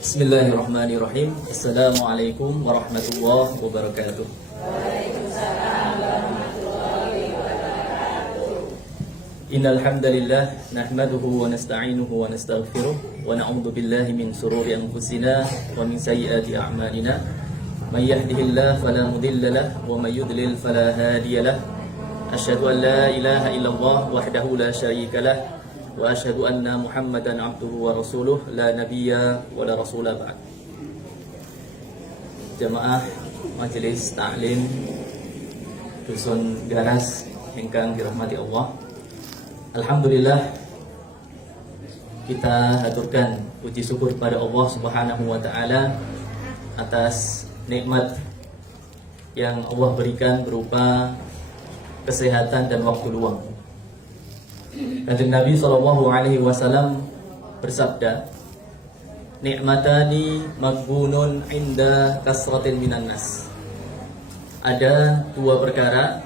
Bismillahirrahmanirrahim. Assalamualaikum warahmatullahi wabarakatuh. Innal hamdalillah nahmaduhu wa nasta'inuhu wa nastaghfiruh wa na'udzu billahi min shururi anfusina wa min sayyiati a'malina. May yahdihillahu fala mudilla lahu wa may yudlil fala hadiya lahu. Asyhadu an la ilaha illallah wahdahu la syarika lahu wa asyhadu anna Muhammadan abduhu wa rasuluh la nabiyya wa la rasula ba'd. Jamaah majelis ta'lim Dusun Garas ingkang dirahmati Allah. Alhamdulillah, kita haturkan puji syukur pada Allah Subhanahu wa taala atas nikmat yang Allah berikan berupa kesehatan dan waktu luang. Kanjeng Nabi SAW bersabda, "Ni'matani maghbunun inda kasratin minan nas." Ada dua perkara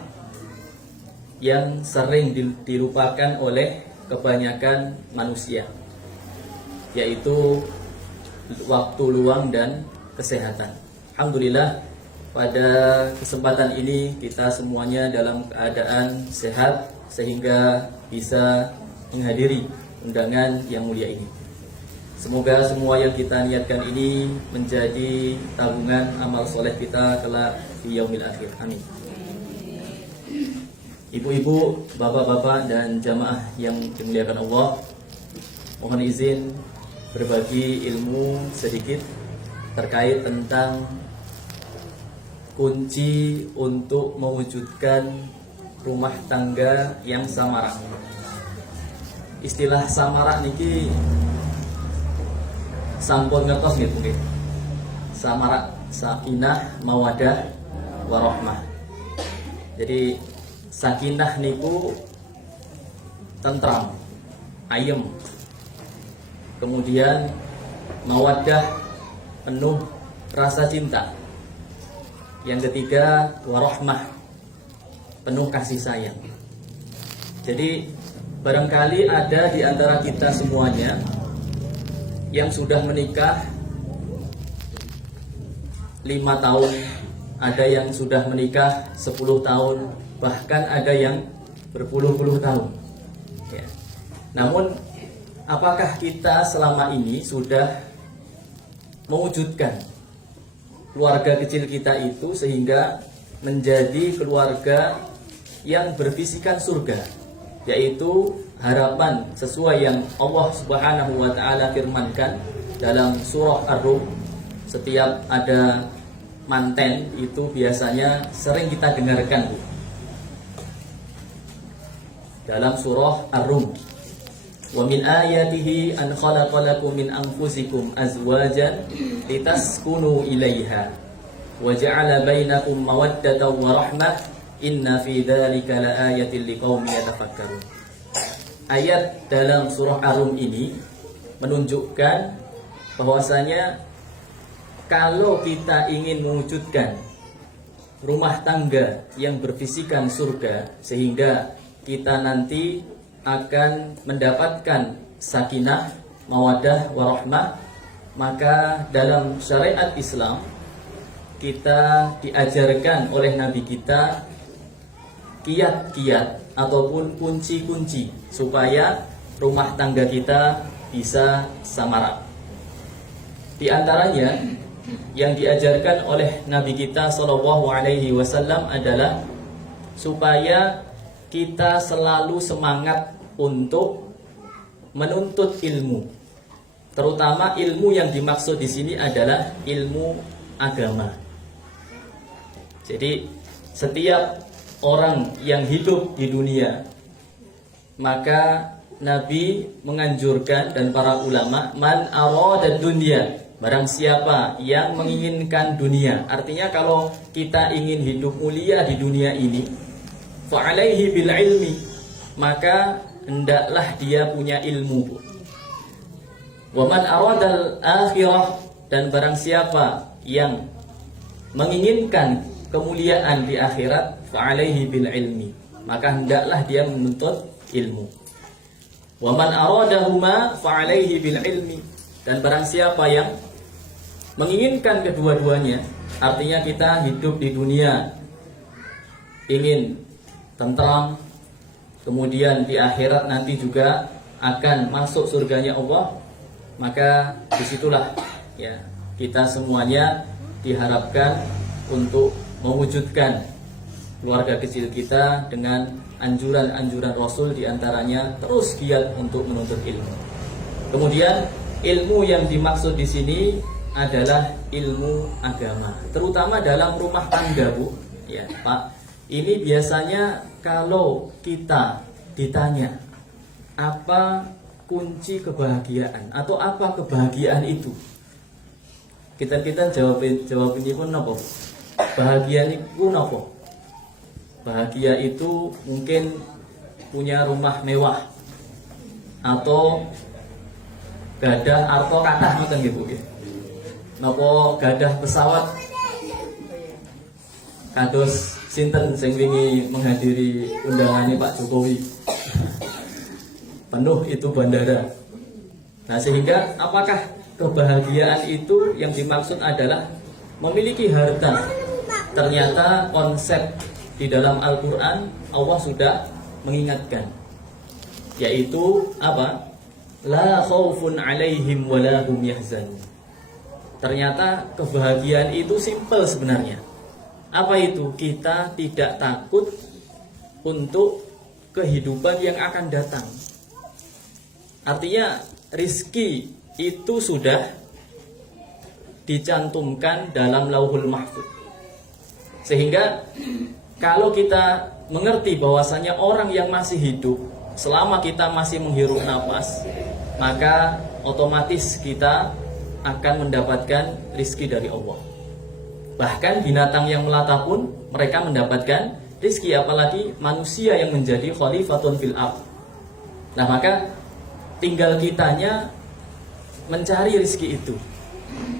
yang sering dilupakan oleh kebanyakan manusia, yaitu waktu luang dan kesehatan. Alhamdulillah, pada kesempatan ini kita semuanya dalam keadaan sehat sehingga bisa menghadiri undangan yang mulia ini. Semoga semua yang kita niatkan ini menjadi tabungan amal soleh kita kelak di yaumil akhir. Amin. Ibu-ibu, bapak-bapak, dan jamaah yang dimuliakan Allah, mohon izin berbagi ilmu sedikit terkait tentang kunci untuk mewujudkan rumah tangga yang samarak. Istilah samarak niki sampun ngertos gitu nggih. Samarak, sakinah, mawadah, warahmah. Jadi sakinah niku tentram, ayem. Kemudian mawaddah, penuh rasa cinta. Yang ketiga warahmah, penuh kasih sayang. Jadi barangkali ada di antara kita semuanya yang sudah menikah 5 tahun, ada yang sudah menikah 10 tahun, bahkan ada yang berpuluh-puluh tahun ya. Namun apakah kita selama ini sudah mewujudkan keluarga kecil kita itu sehingga menjadi keluarga yang bervisikan surga, yaitu harapan sesuai yang Allah Subhanahu wa taala firmankan dalam surah Ar-Rum. Setiap ada manten itu biasanya sering kita dengarkan, Bu, dalam surah Ar-Rum. Wa min ayatihi an khalaqalakum min anfusikum azwajan litaskunu ilaiha wa ja'ala bainakum mawaddatan wa rahmah inna fi dzalika laayatin liqaumin yatafakkarun. Ayat dalam surah Ar-Rum ini menunjukkan bahwasanya kalau kita ingin mewujudkan rumah tangga yang bervisikan surga sehingga kita nanti akan mendapatkan sakinah, mawadah, warahmah, maka dalam syariat Islam kita diajarkan oleh Nabi kita kiat-kiat ataupun kunci-kunci supaya rumah tangga kita bisa samarak. Di antaranya yang diajarkan oleh Nabi kita SAW adalah supaya kita selalu semangat untuk menuntut ilmu, terutama ilmu yang dimaksud di sini adalah ilmu agama. Jadi setiap orang yang hidup di dunia, maka Nabi menganjurkan dan para ulama, man arada dunya, barang siapa yang menginginkan dunia. Artinya kalau kita ingin hidup mulia di dunia ini, fa'alaihi bil ilmi, maka hendaklah dia punya ilmu. Wa man aradal akhirah, dan barang siapa yang menginginkan kemuliaan di akhirat, fa'alaihi bil ilmi, maka hendaklah dia menuntut ilmu. Wa man aradahuma fa'alaihi bil ilmi, dan barang siapa yang menginginkan kedua-duanya, artinya kita hidup di dunia ingin tentram, kemudian di akhirat nanti juga akan masuk surganya Allah, maka disitulah ya kita semuanya diharapkan untuk mewujudkan keluarga kecil kita dengan anjuran-anjuran Rasul, diantaranya terus giat untuk menuntut ilmu. Kemudian ilmu yang dimaksud di sini adalah ilmu agama, terutama dalam rumah tangga, Bu. Ya, Pak. Ini biasanya kalau kita ditanya apa kunci kebahagiaan atau apa kebahagiaan itu, kita jawab ini pun apa? Bahagia itu apa? Bahagia itu mungkin punya rumah mewah atau gadah arto kathah ngoten nggih Bu. Napa gadah pesawat kados sinten sing wingi menghadiri undangannya Pak Jokowi. Penuh itu bandara. Nah, sehingga apakah kebahagiaan itu yang dimaksud adalah memiliki harta? Ternyata konsep di dalam Al-Quran Allah sudah mengingatkan, yaitu apa? La khaufun alaihim wa la hum yahzanun. Ternyata kebahagiaan itu simpel sebenarnya. Apa itu? Kita tidak takut untuk kehidupan yang akan datang. Artinya rizki itu sudah dicantumkan dalam Lauhul Mahfuz. Sehingga kalau kita mengerti bahwasanya orang yang masih hidup, selama kita masih menghirup nafas, maka otomatis kita akan mendapatkan rizki dari Allah. Bahkan binatang yang melata pun mereka mendapatkan rizki, apalagi manusia yang menjadi khalifatun fil ardh. Nah, maka tinggal kitanya mencari rizki itu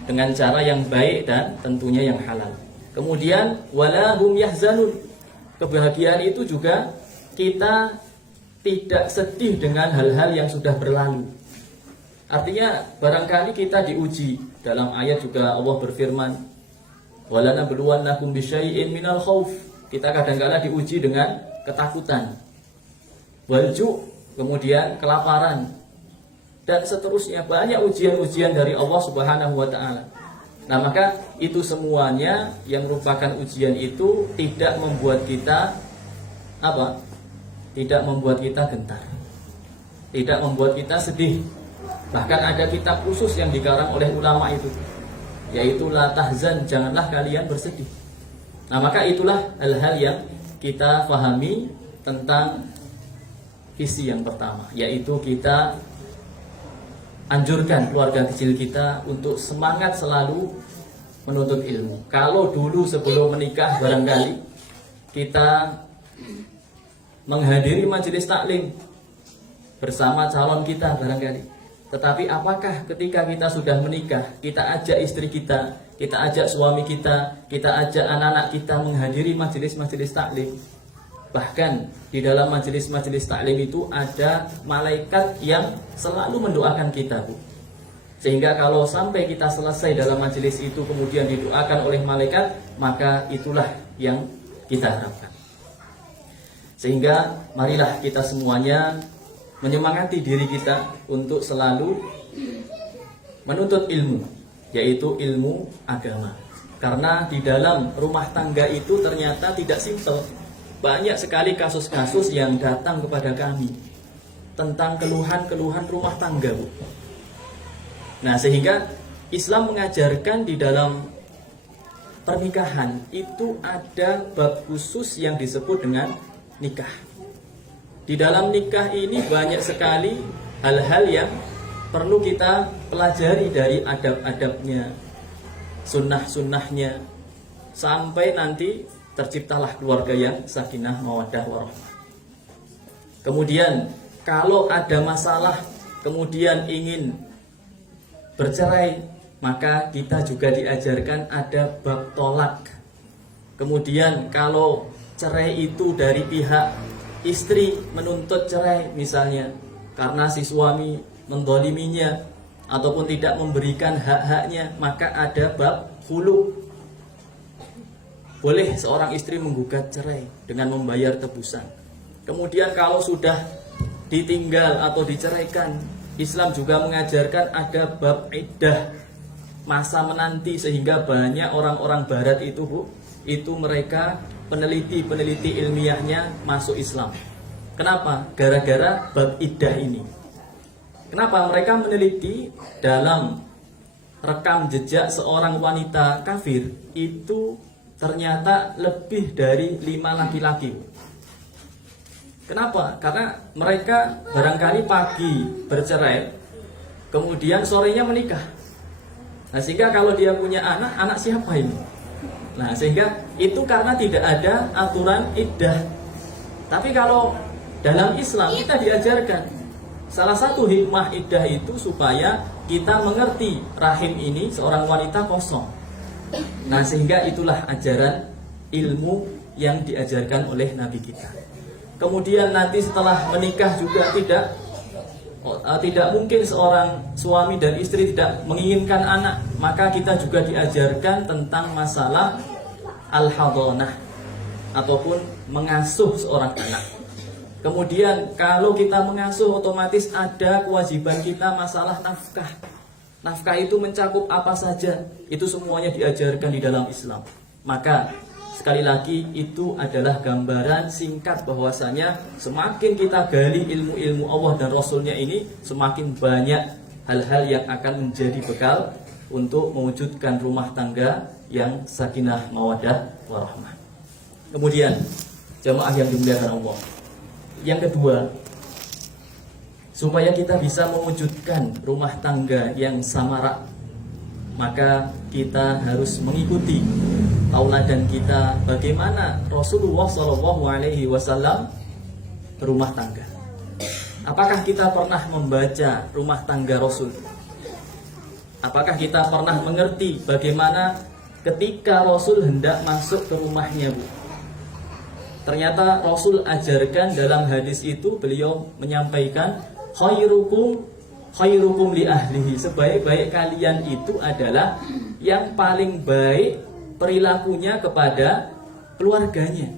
dengan cara yang baik dan tentunya yang halal. Kemudian wala hum yahzanun. Kebahagiaan itu juga kita tidak sedih dengan hal-hal yang sudah berlalu. Artinya barangkali kita diuji. Dalam ayat juga Allah berfirman, walanabluwannakum bisyai'in minal khauf. Kita kadang-kala diuji dengan ketakutan, walju, kemudian kelaparan, dan seterusnya. Banyak ujian-ujian dari Allah Subhanahu wa taala. Nah, maka itu semuanya yang merupakan ujian itu tidak membuat kita apa? Tidak membuat kita gentar. Tidak membuat kita sedih. Bahkan ada kitab khusus yang dikarang oleh ulama itu, yaitu la tahzan, janganlah kalian bersedih. Nah, maka itulah hal-hal yang kita pahami tentang visi yang pertama, yaitu kita anjurkan keluarga kecil kita untuk semangat selalu menuntut ilmu. Kalau dulu sebelum menikah barangkali kita menghadiri majelis taklim bersama calon kita barangkali, tetapi apakah ketika kita sudah menikah, kita ajak istri kita ajak suami kita ajak anak-anak kita menghadiri majelis-majelis taklim? Bahkan di dalam majelis-majelis taklim itu ada malaikat yang selalu mendoakan kita, Bu. Sehingga kalau sampai kita selesai dalam majelis itu kemudian didoakan oleh malaikat, maka itulah yang kita harapkan. Sehingga marilah kita semuanya menyemangati diri kita untuk selalu menuntut ilmu, yaitu ilmu agama. Karena di dalam rumah tangga itu ternyata tidak simpel. Banyak sekali kasus-kasus yang datang kepada kami tentang keluhan-keluhan rumah tangga, Bu. Nah, sehingga Islam mengajarkan di dalam pernikahan itu ada bab khusus yang disebut dengan nikah. Di dalam nikah ini banyak sekali hal-hal yang perlu kita pelajari, dari adab-adabnya, sunnah-sunnahnya, sampai nanti terciptalah keluarga yang sakinah mawaddah warahmah. Kemudian kalau ada masalah kemudian ingin bercerai, maka kita juga diajarkan ada bab tolak. Kemudian kalau cerai itu dari pihak istri menuntut cerai misalnya karena si suami mendoliminya, ataupun tidak memberikan hak-haknya, maka ada bab khulu. Boleh seorang istri menggugat cerai dengan membayar tebusan. Kemudian kalau sudah ditinggal atau diceraikan, Islam juga mengajarkan ada bab iddah, masa menanti, sehingga banyak orang-orang barat itu Bu, itu mereka peneliti ilmiahnya masuk Islam. Kenapa? Gara-gara bab iddah ini. Kenapa? Mereka meneliti dalam rekam jejak seorang wanita kafir itu ternyata lebih dari 5 laki-laki. Kenapa? Karena mereka barangkali pagi bercerai, kemudian sorenya menikah. Nah, sehingga kalau dia punya anak siapa ini? Nah, sehingga itu karena tidak ada aturan iddah. Tapi kalau dalam Islam kita diajarkan, salah satu hikmah iddah itu supaya kita mengerti rahim ini seorang wanita kosong. Nah, sehingga itulah ajaran ilmu yang diajarkan oleh Nabi kita. Kemudian nanti setelah menikah juga tidak mungkin seorang suami dan istri tidak menginginkan anak, maka kita juga diajarkan tentang masalah al-hadhanah ataupun mengasuh seorang anak. Kemudian kalau kita mengasuh, otomatis ada kewajiban kita masalah nafkah. Nafkah itu mencakup apa saja, itu semuanya diajarkan di dalam Islam. Maka sekali lagi itu adalah gambaran singkat bahwasanya semakin kita gali ilmu-ilmu Allah dan Rasulnya ini, semakin banyak hal-hal yang akan menjadi bekal untuk mewujudkan rumah tangga yang sakinah mawaddah warahmah. Kemudian jamaah yang dimuliakan Allah, yang kedua, supaya kita bisa mewujudkan rumah tangga yang samarak, maka kita harus mengikuti tauladan kita bagaimana Rasulullah SAW berumah tangga. Apakah kita pernah membaca rumah tangga Rasul? Apakah kita pernah mengerti bagaimana ketika Rasul hendak masuk ke rumahnya, Bu? Ternyata Rasul ajarkan dalam hadis itu, beliau menyampaikan khairukum li ahlihi, sebaik-baik kalian itu adalah yang paling baik perilakunya kepada keluarganya.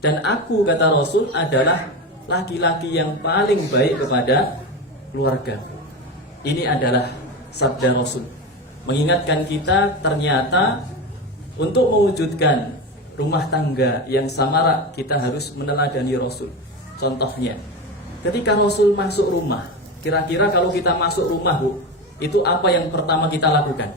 Dan aku, kata Rasul, adalah laki-laki yang paling baik kepada keluarga. Ini adalah sabda Rasul, mengingatkan kita ternyata untuk mewujudkan rumah tangga yang samarak kita harus meneladani Rasul. Contohnya, ketika Rasul masuk rumah, kira-kira kalau kita masuk rumah, Bu, itu apa yang pertama kita lakukan?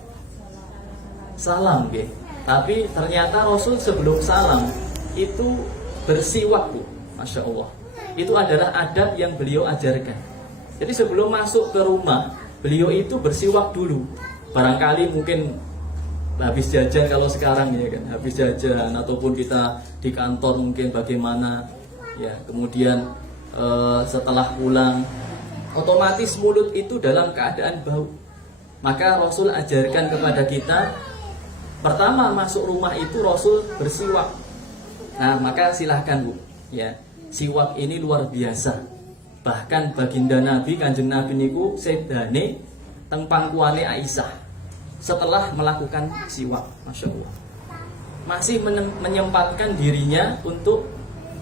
Salam, ya. Tapi ternyata Rasul sebelum salam itu bersiwak, Bu. Masya Allah. Itu adalah adab yang beliau ajarkan. Jadi sebelum masuk ke rumah, beliau itu bersiwak dulu. Barangkali mungkin habis jajan, kalau sekarang ya kan, habis jajan ataupun kita di kantor mungkin bagaimana ya, kemudian setelah pulang otomatis mulut itu dalam keadaan bau. Maka Rasul ajarkan kepada kita, pertama masuk rumah itu Rasul bersiwak. Nah, maka silahkan, Bu, ya, siwak ini luar biasa. Bahkan baginda Nabi, Kanjeng Nabi niku sedane teng pangkuane Aisyah setelah melakukan siwak. Masya Allah, masih menyempatkan dirinya untuk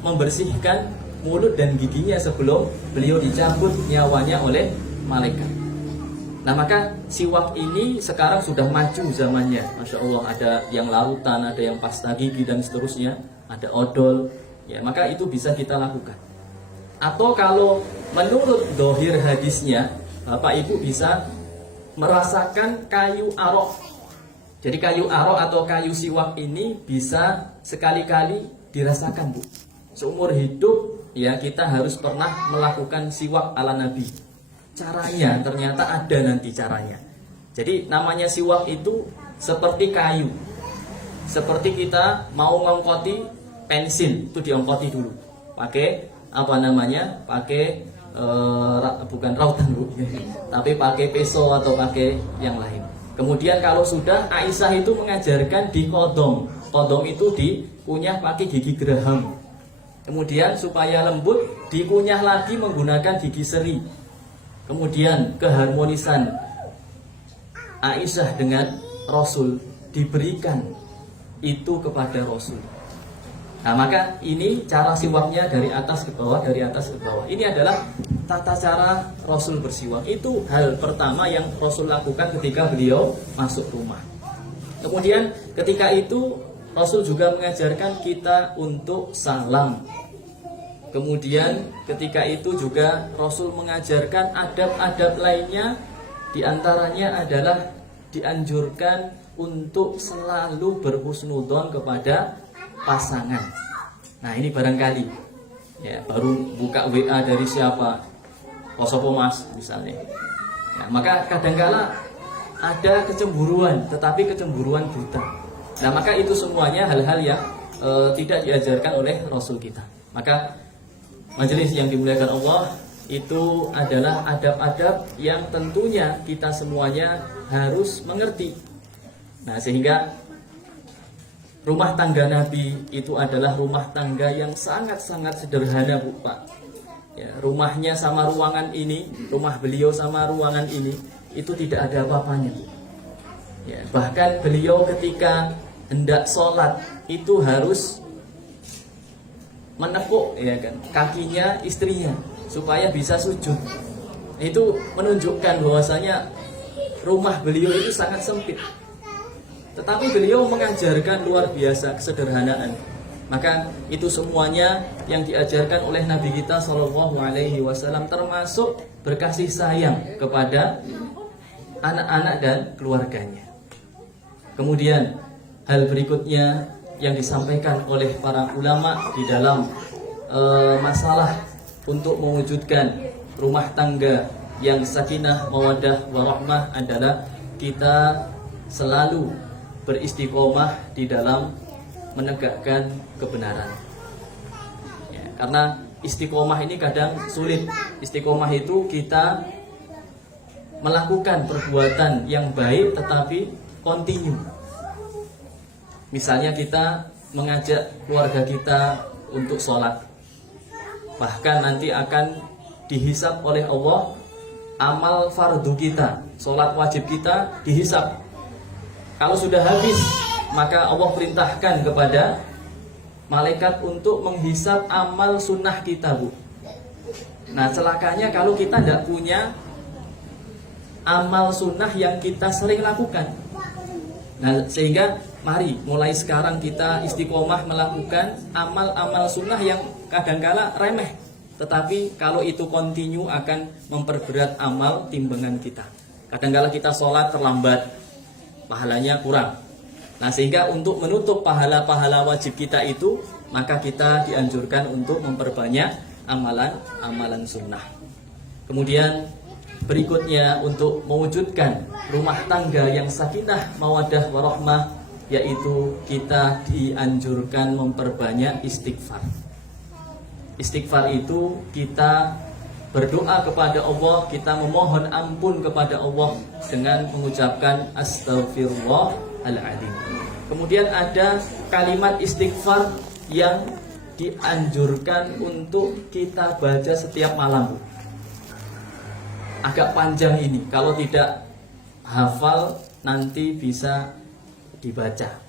membersihkan mulut dan giginya sebelum beliau dicabut nyawanya oleh malaikat. Nah, maka siwak ini sekarang sudah maju zamannya. Masya Allah, ada yang larutan, ada yang pasta gigi dan seterusnya, ada odol ya, maka itu bisa kita lakukan. Atau kalau menurut dohir hadisnya, Bapak Ibu bisa merasakan kayu arok. Jadi kayu arok atau kayu siwak ini bisa sekali-kali dirasakan, Bu. Seumur hidup ya kita harus pernah melakukan siwak ala Nabi. Caranya ternyata ada nanti caranya. Jadi namanya siwak itu seperti kayu. Seperti kita mau ngongkoti pensil, itu diongkoti dulu. Pakai apa namanya? Pakai bukan rautan, Bu, tapi pakai peso atau pakai yang lain. Kemudian kalau sudah, Aisyah itu mengajarkan di kodong. Kodong itu dikunyah pakai gigi geraham. Kemudian supaya lembut, dikunyah lagi menggunakan gigi seri. Kemudian keharmonisan Aisyah dengan Rasul, diberikan itu kepada Rasul. Nah, maka ini cara siwaknya dari atas ke bawah, dari atas ke bawah. Ini adalah tata cara Rasul bersiwak. Itu hal pertama yang Rasul lakukan ketika beliau masuk rumah. Kemudian ketika itu Rasul juga mengajarkan kita untuk salam. Kemudian ketika itu juga Rasul mengajarkan adab-adab lainnya. Di antaranya adalah dianjurkan untuk selalu berhusnudzon kepada pasangan. Nah, ini barangkali ya, baru buka WA dari siapa, Kosopo Mas misalnya. Nah, maka kadangkala ada kecemburuan, tetapi kecemburuan buta. Nah, maka itu semuanya hal-hal yang tidak diajarkan oleh Rasul kita. Maka majelis yang dimuliakan Allah, itu adalah adab-adab yang tentunya kita semuanya harus mengerti. Nah, sehingga rumah tangga Nabi itu adalah rumah tangga yang sangat-sangat sederhana, Bu, Pak. Ya, rumahnya sama ruangan ini, rumah beliau sama ruangan ini, itu tidak ada apa-apanya, Bu. Ya, bahkan beliau ketika hendak sholat itu harus menekuk, ya kan, kakinya istrinya supaya bisa sujud. Itu menunjukkan bahwasanya rumah beliau itu sangat sempit. Tetapi beliau mengajarkan luar biasa kesederhanaan. Maka itu semuanya yang diajarkan oleh Nabi kita Shallallahu Alaihi Wasallam, termasuk berkasih sayang kepada anak-anak dan keluarganya. Kemudian hal berikutnya yang disampaikan oleh para ulama di dalam masalah untuk mewujudkan rumah tangga yang sakinah, mawaddah, warahmah adalah kita selalu beristiqomah di dalam menegakkan kebenaran. Ya, karena istiqomah ini kadang sulit. Istiqomah itu kita melakukan perbuatan yang baik tetapi kontinu. Misalnya kita mengajak keluarga kita untuk sholat, bahkan nanti akan dihisab oleh Allah amal fardu kita, sholat wajib kita dihisab. Kalau sudah habis, maka Allah perintahkan kepada malaikat untuk menghisab amal sunnah kita, Bu. Nah, celakanya kalau kita tidak punya amal sunnah yang kita sering lakukan. Nah, sehingga mari mulai sekarang kita istiqomah melakukan amal-amal sunnah yang kadangkala remeh, tetapi kalau itu kontinu akan memperberat amal timbangan kita. Kadangkala kita sholat terlambat, pahalanya kurang. Nah, sehingga untuk menutup pahala-pahala wajib kita itu, maka kita dianjurkan untuk memperbanyak amalan-amalan sunnah. Kemudian berikutnya untuk mewujudkan rumah tangga yang sakinah, mawaddah, warahmah, yaitu kita dianjurkan memperbanyak istighfar. Istighfar itu kita berdoa kepada Allah, kita memohon ampun kepada Allah dengan mengucapkan astaghfirullahaladzim. Kemudian ada kalimat istighfar yang dianjurkan untuk kita baca setiap malam. Agak panjang ini, kalau tidak hafal nanti bisa dibaca.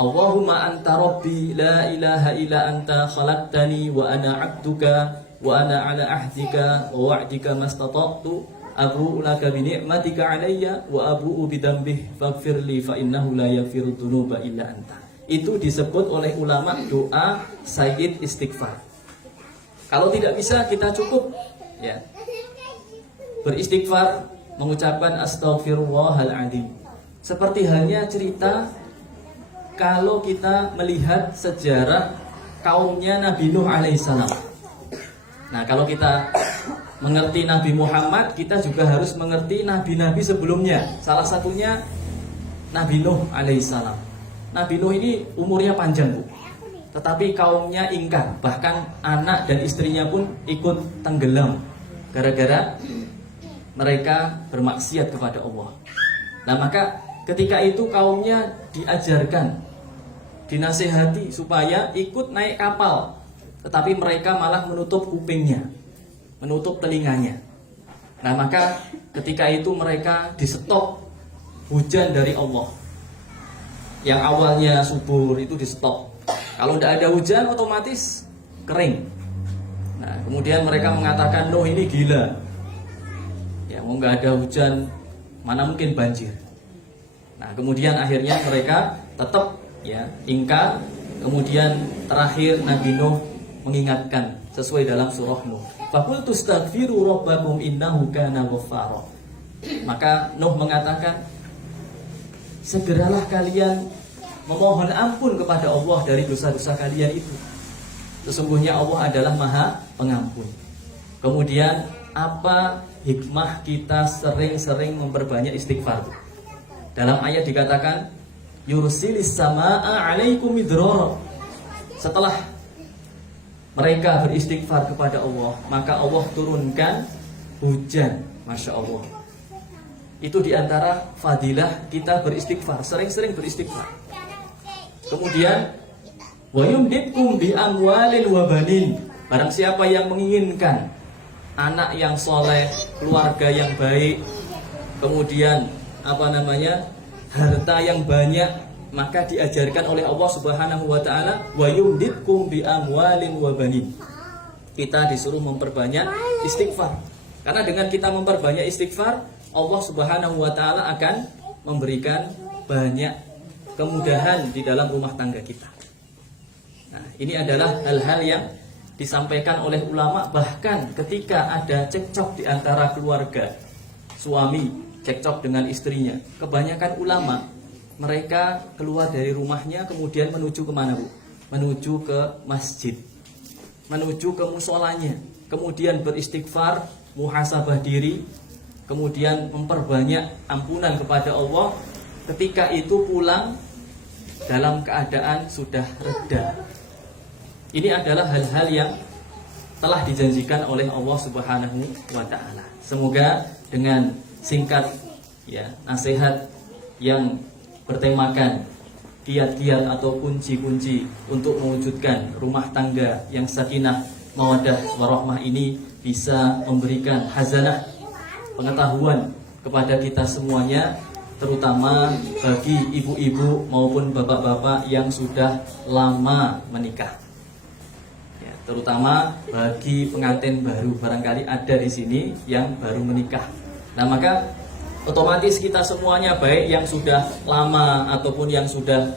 Allahumma anta rabbi la ilaha illa anta khalaqtani wa ana 'abduka wa ana 'ala ahdika wa wa'dika mastata'tu abu'u laka bi ni'matika 'alayya wa abu'u bi dhanbi faghfirli fa innahu la yaghfiru dzunuba illa anta. Itu disebut oleh ulama doa sayyid istighfar. Kalau tidak bisa, kita cukup ya beristighfar, mengucapkan astaghfirullahaladzim. Seperti halnya cerita kalau kita melihat sejarah kaumnya Nabi Nuh alaihissalam. Nah, kalau kita mengerti Nabi Muhammad, kita juga harus mengerti nabi-nabi sebelumnya. Salah satunya Nabi Nuh alaihissalam. Nabi Nuh ini umurnya panjang, Bu. Tetapi kaumnya ingkar, bahkan anak dan istrinya pun ikut tenggelam gara-gara mereka bermaksiat kepada Allah. Nah, maka ketika itu kaumnya diajarkan, dinasihati supaya ikut naik kapal, tetapi mereka malah menutup kupingnya, menutup telinganya. Nah, maka ketika itu mereka di-stop hujan dari Allah. Yang awalnya subur itu di-stop. Kalau tidak ada hujan otomatis kering. Nah, kemudian mereka mengatakan, "Nuh, ini gila. Ya, mau nggak ada hujan, mana mungkin banjir." Nah, kemudian akhirnya mereka tetap ya ingkar. Kemudian terakhir Nabi Nuh mengingatkan sesuai dalam surah Nuh. Faqultu astaghfiru rabbakum innahu kana ghaffara. Maka Nuh mengatakan, segeralah kalian memohon ampun kepada Allah dari dosa-dosa kalian itu. Sesungguhnya Allah adalah Maha Pengampun. Kemudian apa hikmah kita sering-sering memperbanyak istighfar? Dalam ayat dikatakan, yursilis samaa'a 'alaikum midrara. Setelah mereka beristighfar kepada Allah, maka Allah turunkan hujan. Masya Allah. Itu diantara fadilah kita beristighfar, sering-sering beristighfar. Kemudian wa yumditkum bi amwalin wa banin. Barang siapa yang menginginkan anak yang soleh, keluarga yang baik, kemudian harta yang banyak, maka diajarkan oleh Allah Subhanahu wa taala wa yumditkum bi amwalin wa banin. Kita disuruh memperbanyak istighfar. Karena dengan kita memperbanyak istighfar, Allah Subhanahu wa taala akan memberikan banyak kemudahan di dalam rumah tangga kita. Nah, ini adalah hal-hal yang disampaikan oleh ulama, bahkan ketika ada cekcok di antara keluarga, suami cekcok dengan istrinya, kebanyakan ulama mereka keluar dari rumahnya kemudian menuju kemana, Bu? Menuju ke masjid, menuju ke musolanya, kemudian beristighfar, muhasabah diri, kemudian memperbanyak ampunan kepada Allah. Ketika itu pulang dalam keadaan sudah reda. Ini adalah hal-hal yang telah dijanjikan oleh Allah Subhanahu wa taala. Semoga dengan singkat ya nasihat yang bertemakan kiat-kiat atau kunci-kunci untuk mewujudkan rumah tangga yang sakinah, mawaddah, warahmah ini bisa memberikan hazanah pengetahuan kepada kita semuanya, terutama bagi ibu-ibu maupun bapak-bapak yang sudah lama menikah. Ya, terutama bagi pengantin baru, barangkali ada di sini yang baru menikah. Nah, maka otomatis kita semuanya, baik yang sudah lama ataupun yang sudah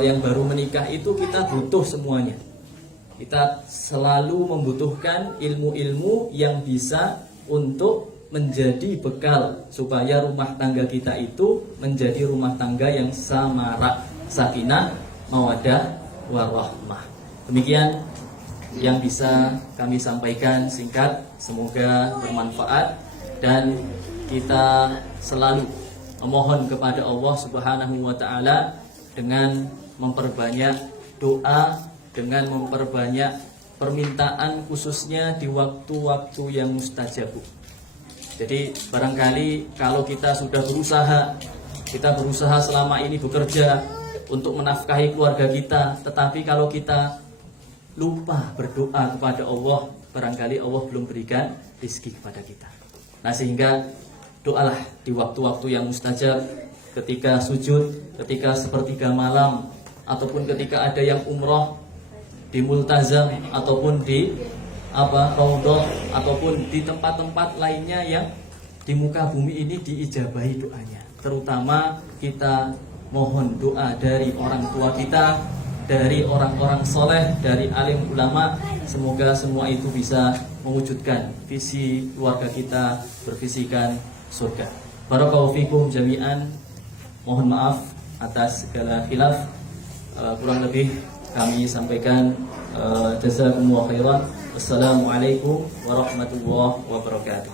yang baru menikah, itu kita butuh semuanya. Kita selalu membutuhkan ilmu-ilmu yang bisa untuk menjadi bekal supaya rumah tangga kita itu menjadi rumah tangga yang samarak, sakinah, mawaddah, warahmah. Demikian yang bisa kami sampaikan singkat, semoga bermanfaat dan kita selalu memohon kepada Allah Subhanahu wa taala dengan memperbanyak doa, dengan memperbanyak permintaan khususnya di waktu-waktu yang mustajab. Jadi barangkali kalau kita sudah berusaha selama ini bekerja untuk menafkahi keluarga kita, tetapi kalau kita lupa berdoa kepada Allah, barangkali Allah belum berikan rezeki kepada kita. Nah, sehingga doalah di waktu-waktu yang mustajab, ketika sujud, ketika sepertiga malam, ataupun ketika ada yang umroh di multazam, ataupun di raudhah, ataupun di tempat-tempat lainnya yang di muka bumi ini diijabahi doanya. Terutama kita mohon doa dari orang tua kita, dari orang-orang soleh, dari alim ulama. Semoga semua itu bisa mewujudkan visi keluarga kita, bervisikan surga. Barakallahu fikum jami'an. Mohon maaf atas segala khilaf. Kurang lebih kami sampaikan. Jazakumullahu khairan. Wassalamualaikum warahmatullahi wabarakatuh.